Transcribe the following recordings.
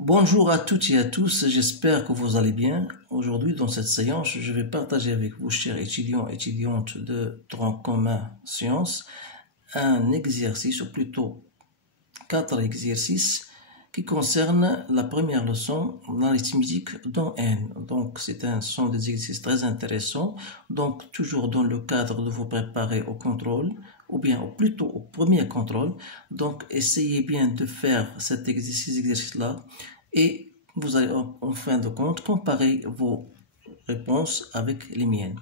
Bonjour à toutes et à tous, j'espère que vous allez bien. Aujourd'hui, dans cette séance, je vais partager avec vous, chers étudiants et étudiantes de tronc commun sciences, un exercice, ou plutôt 4 exercices qui concernent la première leçon, l'arithmétique dans N. Donc, sont des exercices très intéressants. Donc, toujours dans le cadre de vous préparer au contrôle, ou bien plutôt au premier contrôle. Donc, essayez bien de faire cet exercice-là et vous allez en fin de compte comparer vos réponses avec les miennes.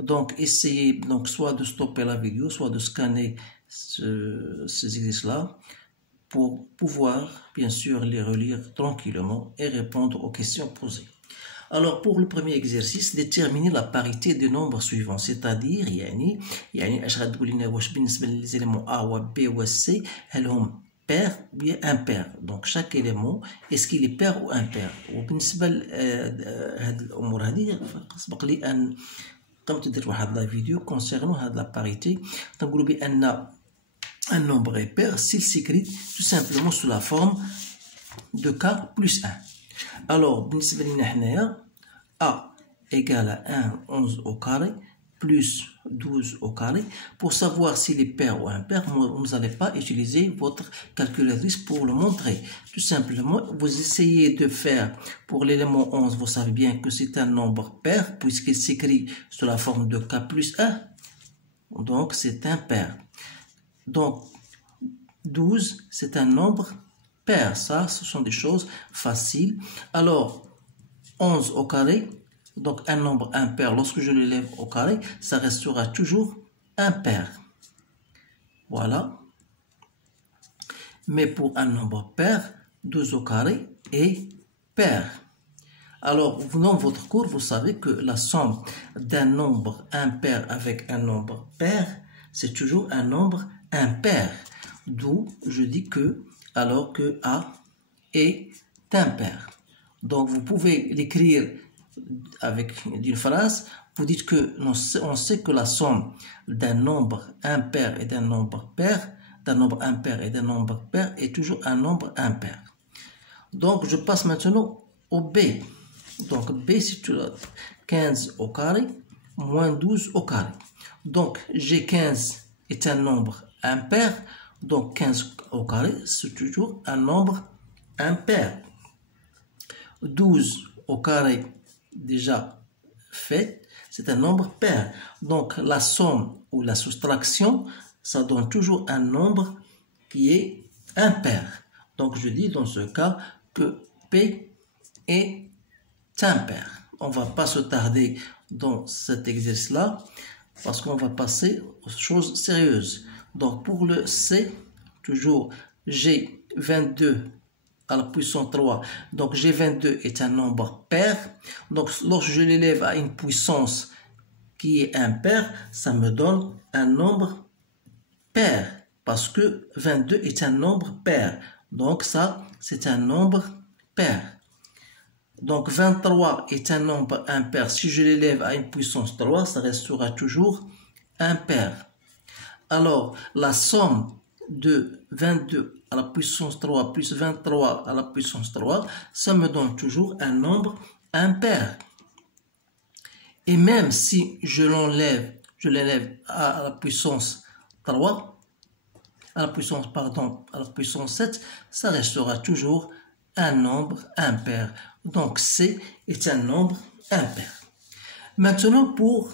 Donc, essayez donc soit de stopper la vidéo, soit de scanner ces exercices-là pour pouvoir, bien sûr, les relire tranquillement et répondre aux questions posées. Alors, pour le premier exercice, déterminer la parité des nombres suivants, c'est-à-dire, اش غتقول لنا واش بالنسبة les éléments A ou B ou C, هلهم pair ou bien impair. Donc, chaque élément, est-ce qu'il est pair ou impair? وبالنسبة لهاد الأمور هذه سبق لي أن قمت درت واحد لا فيديو concernant هاد la parité. تنقولوا بأن un nombre est pair s'il s'écrit tout simplement sous la forme de K plus 1. Alors, بالنسبة لنا حنايا A égale à 1, 11 au carré, plus 12 au carré. Pour savoir s'il est pair ou impair, vous n'allez pas utiliser votre calculatrice pour le montrer. Tout simplement, vous essayez de faire, pour l'élément 11, vous savez bien que c'est un nombre pair, puisqu'il s'écrit sous la forme de K plus 1. Donc, c'est un pair. Donc, 12, c'est un nombre pair. Ça, ce sont des choses faciles. Alors, 11 au carré, donc un nombre impair, lorsque je l'élève au carré, ça restera toujours impair. Voilà. Mais pour un nombre pair, 12 au carré est pair. Alors, dans votre cours, vous savez que la somme d'un nombre impair avec un nombre pair, c'est toujours un nombre impair. D'où je dis que, alors que A est impair. Donc, vous pouvez l'écrire avec une phrase. Vous dites que on sait que la somme d'un nombre impair et d'un nombre pair, est toujours un nombre impair. Donc, je passe maintenant au B. Donc, B, c'est 15 au carré, moins 12 au carré. Donc, G15 est un nombre impair. Donc, 15 au carré, c'est toujours un nombre impair. 12 au carré, déjà fait, c'est un nombre pair. Donc, la somme ou la soustraction, ça donne toujours un nombre qui est impair. Donc, je dis dans ce cas que P est impair. On ne va pas se tarder dans cet exercice-là parce qu'on va passer aux choses sérieuses. Donc, pour le C, toujours G22 à la puissance 3. Donc, G22 est un nombre pair. Donc, lorsque je l'élève à une puissance qui est impair, ça me donne un nombre pair. Parce que 22 est un nombre pair. Donc, ça, c'est un nombre pair. Donc, 23 est un nombre impair. Si je l'élève à une puissance 3, ça restera toujours impair. Alors, la somme de 22 à la puissance 3 plus 23 à la puissance 3, ça me donne toujours un nombre impair. Et même si je l'élève à la puissance 3, à la puissance 7, ça restera toujours un nombre impair. Donc, C est un nombre impair. Maintenant, pour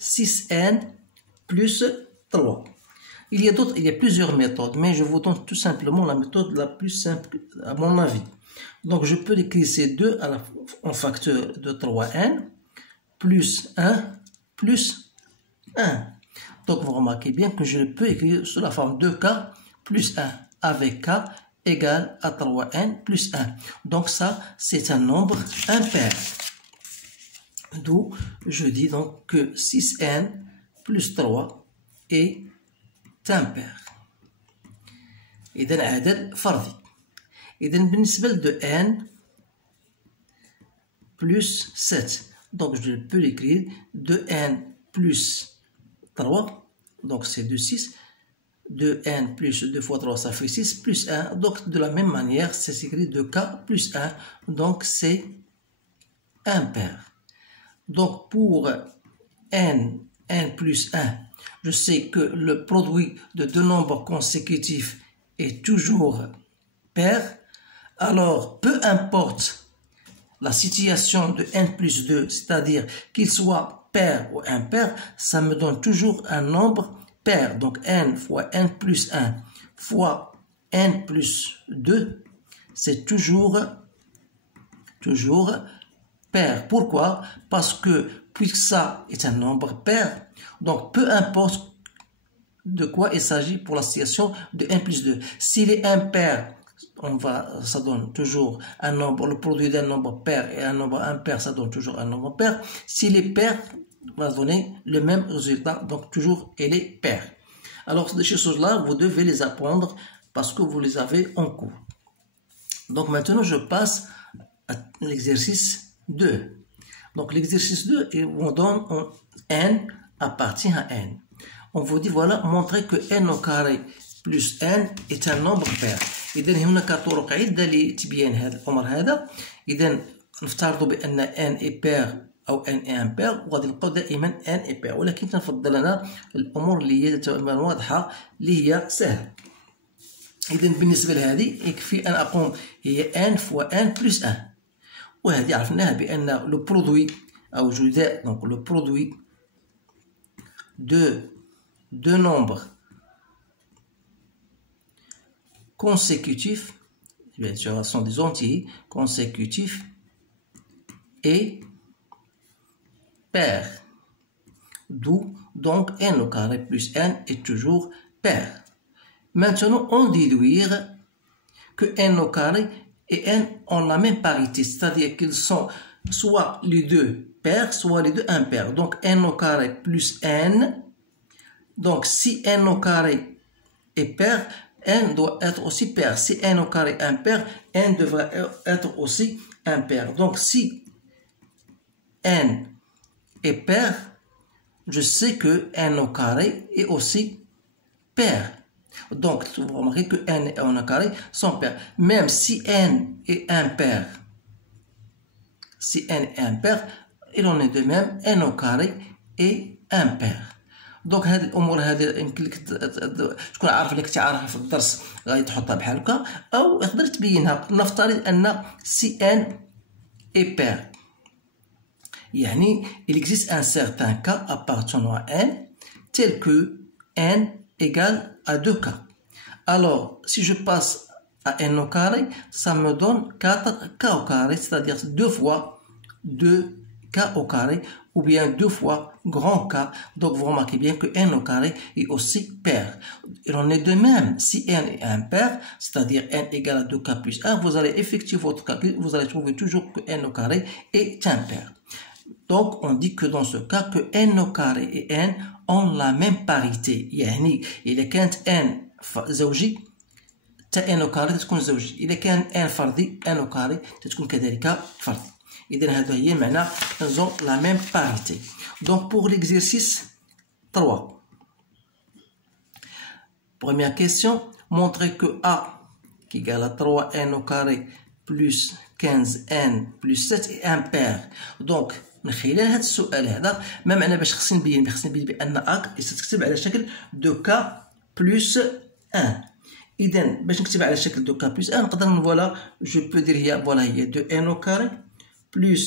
6n plus 3. Il y a plusieurs méthodes, mais je vous donne tout simplement la méthode la plus simple à mon avis. Donc, je peux écrire ces deux en facteur de 3n plus 1 plus 1. Donc, vous remarquez bien que je peux écrire sous la forme de k plus 1 avec k égale à 3n plus 1. Donc, ça, c'est un nombre impair. D'où je dis donc que 6n plus 3 est impair. إذا عدد فردي. إذا بالنسبة ل n plus 7. Donc je peux l'écrire 2n plus 3. Donc c'est de 6. 2n plus 2 fois 3, ça fait 6, plus 1. Donc, de la même manière, c'est écrit 2k plus 1. Donc, c'est impair. Donc, pour n plus 1, je sais que le produit de deux nombres consécutifs est toujours pair. Alors, peu importe la situation de n plus 2, c'est-à-dire qu'il soit pair ou impair, ça me donne toujours un nombre pair. Donc, n fois n plus 1 fois n plus 2, c'est toujours pair. Pourquoi? Parce que puisque ça est un nombre pair, donc peu importe de quoi il s'agit pour la situation de n plus 2. S'il est impair, ça donne toujours un nombre, le produit d'un nombre pair et un nombre impair, ça donne toujours un nombre pair. S'il est pair, va donner le même résultat, donc toujours il est pair. Alors ces choses-là, vous devez les apprendre parce que vous les avez en cours. Donc maintenant, je passe à l'exercice 2. Donc l'exercice 2, on donne n appartient à n. On vous dit, voilà, montrer que n au carré plus n est un nombre pair. إذا هناك طرق عدة لتبيين هذا الأمر هذا. إذا نفترض بأن n est pair أو n est impair، وغادي نلقاو دائما n est pair، ولكن تنفضل أنا الأمور اللي هي تبان واضحة اللي هي سهلة. إذا بالنسبة لهذه يكفي أن أقوم هي n fois n plus 1، وهذه عرفناها بأن لو برودوي أو جداء، donc le produit de deux nombres consécutifs, bien sûr, ce sont des entiers consécutifs et pair. D'où donc n au carré plus n est toujours pair. Maintenant, on déduire que n au carré et n ont la même parité, c'est-à-dire qu'ils sont soit les deux pairs, soit les deux impairs. Donc n au carré plus n. Donc si n au carré est pair, n doit être aussi pair. Si n au carré est impair, n devrait être aussi impair. Donc si n est pair, je sais que n au carré est aussi pair. Donc vous remarquez que n et n au carré sont pairs. Même si n est impair, il en est de même, n au carré est impair. دونك هاد الامور هذه يمكن لك تكون عارف اللي كنتي عارفها في الدرس، غادي تحطها بحال هكا او تقدر تبينها. نفترض ان سي ان est pair، يعني il existe un certain cas appartenant à n tel que n égale à 2k. Alors si je passe à n au carré, ça me donne 4k au carré, c'est-à-dire 2 fois 2k au carré, ou bien 2 fois grand K. Donc vous remarquez bien que n au carré est aussi pair. Il en est de même si n est impair, c'est-à-dire n égale à 2k plus 1, vous allez effectuer votre calcul, vous allez trouver toujours que n au carré est impair. Donc on dit que dans ce cas que n au carré et n ont la même parité، يعني إذا كانت n زوجي تا n au carré تكون زوجي، إذا كان n فردي n au carré تكون كذلك فردي. إذن هذا هي معنى ils ont la même parité. Donc pour l'exercice 3, première question, montrer que A qui égale à 3n au carré plus 15n plus 7 est impair. Donc من خلال هذا السؤال هذا ما معنى باش خصني نبين بأن A ستكتب على شكل 2k plus 1. إذا باش نكتب على شكل 2k plus 1 نقدر فوالا جو بو دير هي فوالا هي 2n au carré plus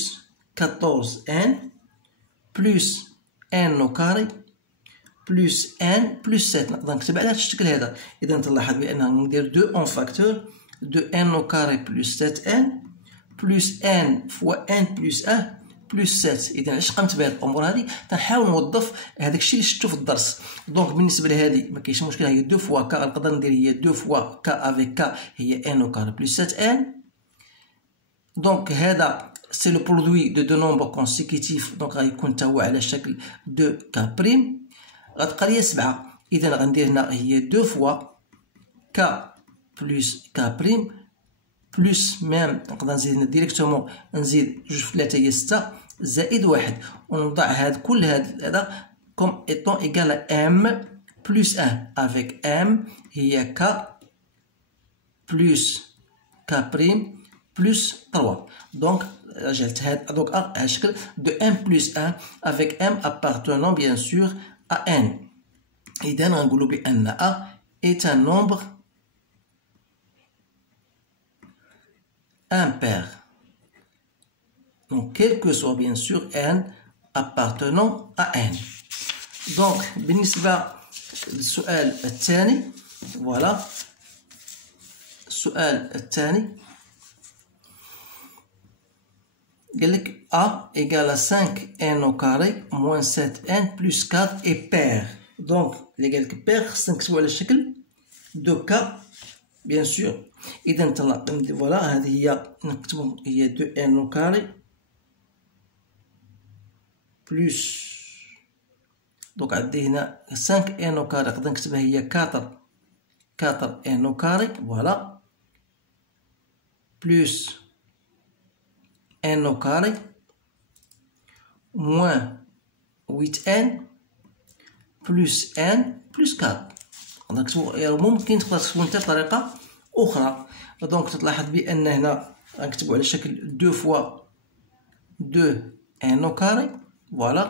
14n plus n au carré plus n plus 7. نقدر نكتب على هذا الشكل هذا. إذا تلاحظ بأن ندير 2 en facteur 2n au carré plus 7n plus n fois n plus 1 plus 7. إذا علاش قمت بهذه الأمور هذه؟ تنحاول نوظف هذاك الشيء اللي شفتو في الدرس. دونك بالنسبة لهذه ما كاينش مشكل، هي 2 fois k، نقدر ندير هي 2 fois k avec k هي n au carré plus 7n. دونك هذا c'est le produit de deux nombres consécutifs، donc غيكون تا هو على شكل 2k بريم. غتبقى ليا 7، إذا غندير هنا هي 2 fois k plus k بريم بلس ميم، نقدر نزيد ديريكتومون نزيد 2 في 3 هي 6 زائد 1، ونضع كل هذا كوم étant égal à m plus 1 avec M هي K plus K prime plus 3. Donc, j'ai donc un de M plus 1 avec M appartenant bien sûr à N. Et d'un angle N A est un nombre impair. Donc, quel que soit bien sûr N appartenant à N. Donc, بالنسبة للسؤال الثاني voilà السؤال الثاني قال لك A égale à 5N au carré moins 7N plus 4 est pair. Donc, اللي قال لك pair خصنا نكتبو على الشكل دو كا bien sûr. إذا voilà هذه هي نكتبو هي 2N au carré plus donc عندي هنا 5N au carré نقدر نكتبها هي 4N au carré voilà plus N au carré moins 8N plus N plus 4 ممكن تقدر تكتبو نتا بطريقة أخرى. دونك تلاحظ بأن هنا غنكتبو على شكل 2 fois 2N au carré voilà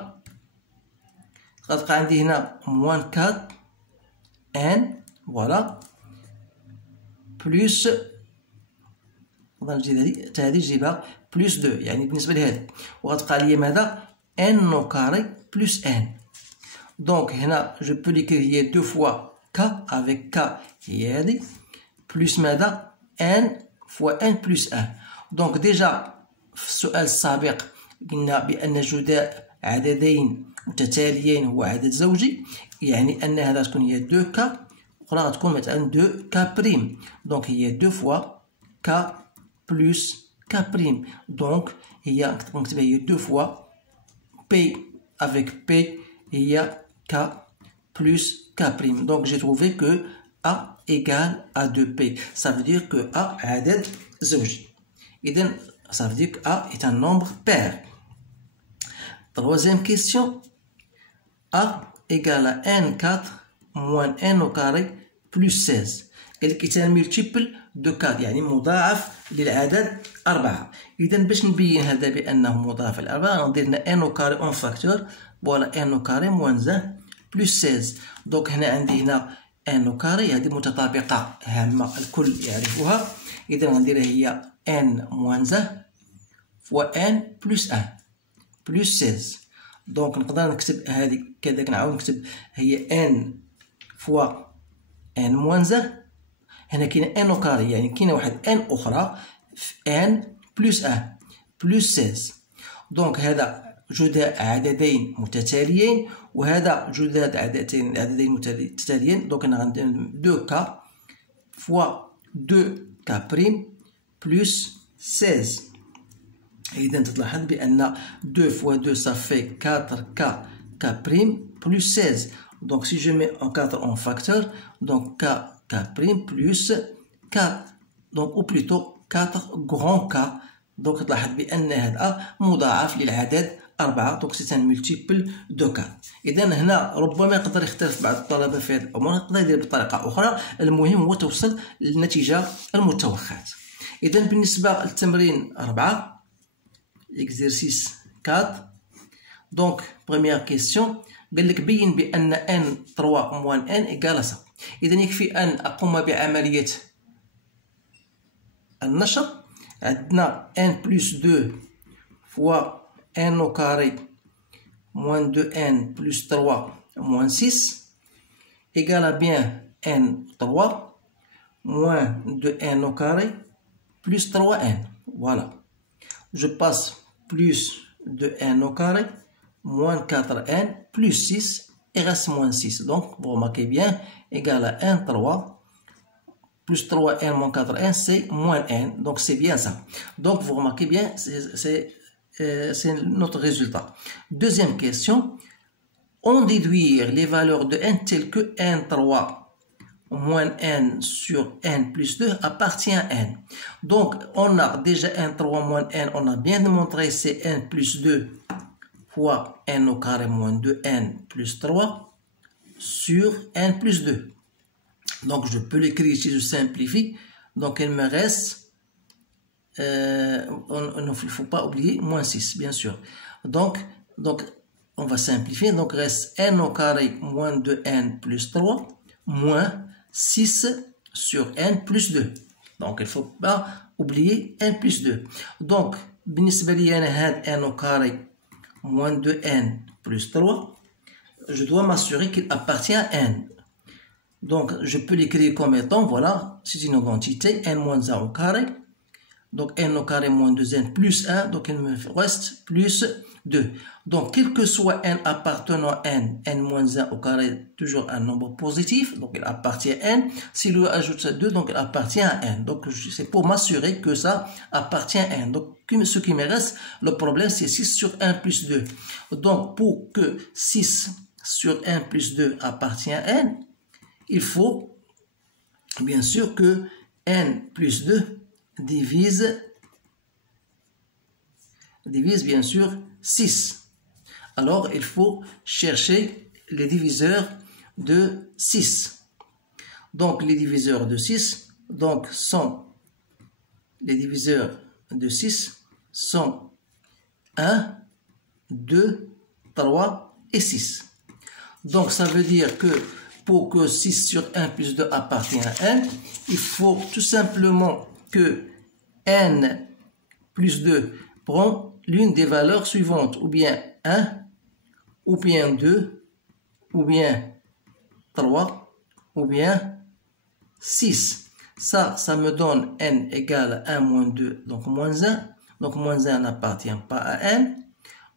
غتبقى عندي هنا moins 4N voilà plus نقدر نزيد هادي نجيبها plus 2 يعني بالنسبة لهاد وغتبقى ليا ماذا N au carré plus N. Donc هنا je peux l'écrire هي 2 fois K avec K هي هادي plus ماذا N fois N plus 1. Donc déjà في السؤال السابق قلنا بأن جداء عددين متتاليين هو عدد زوجي يعني أن هذا تكون هي 2 K أخرى غتكون مثلا 2 K prime. Donc هي 2 fois K plus K prime. Donc هي نكتبها هي 2 fois P avec P هي K plus K prime. Donc j'ai trouvé que A égale à 2P. Ça veut dire que A عدد زوجي. إذن ça veut dire que A est un nombre pair. Troisième question. A égale à N4 moins N au carré plus 16. قال لك c'est un multiple de 4 يعني مضاعف للعدد 4. إذا باش نبين هذا بأنه مضاعف ل 4 ندير لنا N au carré en facteur voilà N au carré moins 1 plus 16. donc هنا عندي هنا N au carré هذه متطابقة هامة الكل يعرفها. إذا غنديرها هي N moins 1 fois N plus 1 plus 16. donc نقدر نكتب هذه كذلك نعاود نكتب هي N fois N moins 1. هنا كاينه N au carré يعني كاينه واحد N أخرى N plus 1 plus 16. donc هذا جداء عددين متتاليين وهذا جداء عددين متتاليين. donc هنا غندير 2K fois 2K prime plus 16. إذا تلاحظ بأن 2 fois 2 ça fait 4K K prime plus 16. donc si je mets en 4 en facteur donc K prime plus 4 donc ou plutôt 4 grand K. donc تلاحظ بأن هذا مضاعف للعدد 4 donc c'est un multiple de 4. إذا هنا ربما يقدر يختلف بعض الطلبة في هذه الأمور يقدر يدير بطريقة أخرى المهم هو توصل للنتيجة المتوخاة. إذا بالنسبة للتمرين 4 exercice 4 donc première question قال لك بين بأن n3 moins n égale à ça. إذا يكفي أن أقوم بعملية النشر. عندنا n plus 2 fois n au carré moins 2n plus 3 moins 6 égale à bien n3 moins 2n au carré plus 3n. Voilà. Je passe plus 2n au carré moins 4n plus 6 et reste moins 6. Donc, vous remarquez bien, égal à n3 plus 3n moins 4n, c'est moins n. Donc, c'est bien ça. Donc, vous remarquez bien, c'est notre résultat. Deuxième question. On déduire les valeurs de n telles que n3 moins n sur n plus 2 appartient à n. Donc, on a déjà n3 moins n, on a bien démontré c'est n plus 2 fois n au carré moins 2n plus 3 sur n plus 2. Donc, je peux l'écrire si je simplifie. Donc, il me reste, il ne faut pas oublier, moins 6, bien sûr. Donc, on va simplifier. Donc, reste n au carré moins 2n plus 3 moins 6 sur n plus 2. Donc, il ne faut pas oublier n plus 2. Donc, بالنسبة لي أنا هاد n au carré moins 2n plus 3, je dois m'assurer qu'il appartient à n. Donc, je peux l'écrire comme étant, voilà, c'est une identité, n moins 1 au carré. Donc, n au carré moins 2n plus 1, donc il me reste plus 2. Donc, quel que soit n appartenant à n, n moins 1 au carré, toujours un nombre positif, donc il appartient à n. Si je ajoute 2, donc il appartient à n. Donc, c'est pour m'assurer que ça appartient à n. Donc, ce qui me reste, le problème, c'est 6 sur 1 plus 2. Donc, pour que 6 sur 1 plus 2 appartient à n, il faut bien sûr que n plus 2 divise bien sûr 6. Alors, il faut chercher les diviseurs de 6. Donc, les diviseurs de 6 sont 1, 2, 3 et 6. Donc, ça veut dire que pour que 6 sur 1 plus 2 appartienne à n, il faut tout simplement que n plus 2 prend l'une des valeurs suivantes, ou bien 1, ou bien 2, ou bien 3, ou bien 6. Ça me donne n égale 1 moins 2, donc moins 1. Donc moins 1 n'appartient pas à n.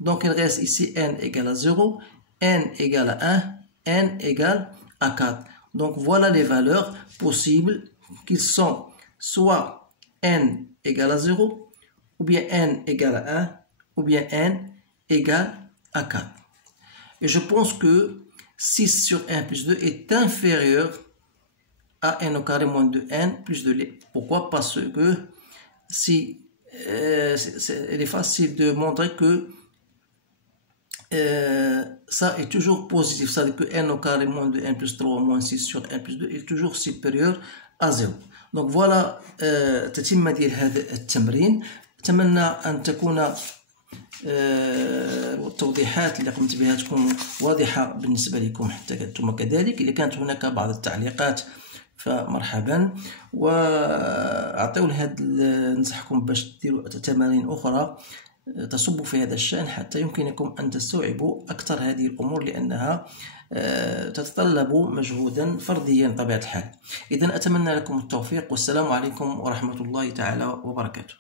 Donc il reste ici n égale à 0, n égale à 1, n égale à 4. Donc voilà les valeurs possibles qui sont soit n égale à 0, ou bien n égale à 1, ou bien n égale à 4. Et je pense que 6 sur 1 plus 2 est inférieur à n au carré moins 2n plus 2. Pourquoi? Parce que si il est facile de montrer que ça est toujours positif, c'est-à-dire que n au carré moins 2n plus 3 moins 6 sur 1 plus 2 est toujours supérieur à 0. Donc voilà تتمة ديال هذا التمرين. أتمنى أن تكون التوضيحات اللي قمت بها تكون واضحة بالنسبة لكم حتى أنتم كذلك. إذا كانت هناك بعض التعليقات فمرحبا، وأعطيو ننصحكم باش ديروا تمارين أخرى تصب في هذا الشأن حتى يمكنكم أن تستوعبوا أكثر هذه الأمور، لأنها تتطلب مجهودا فرديا بطبيعة الحال. إذن أتمنى لكم التوفيق، والسلام عليكم ورحمة الله تعالى وبركاته.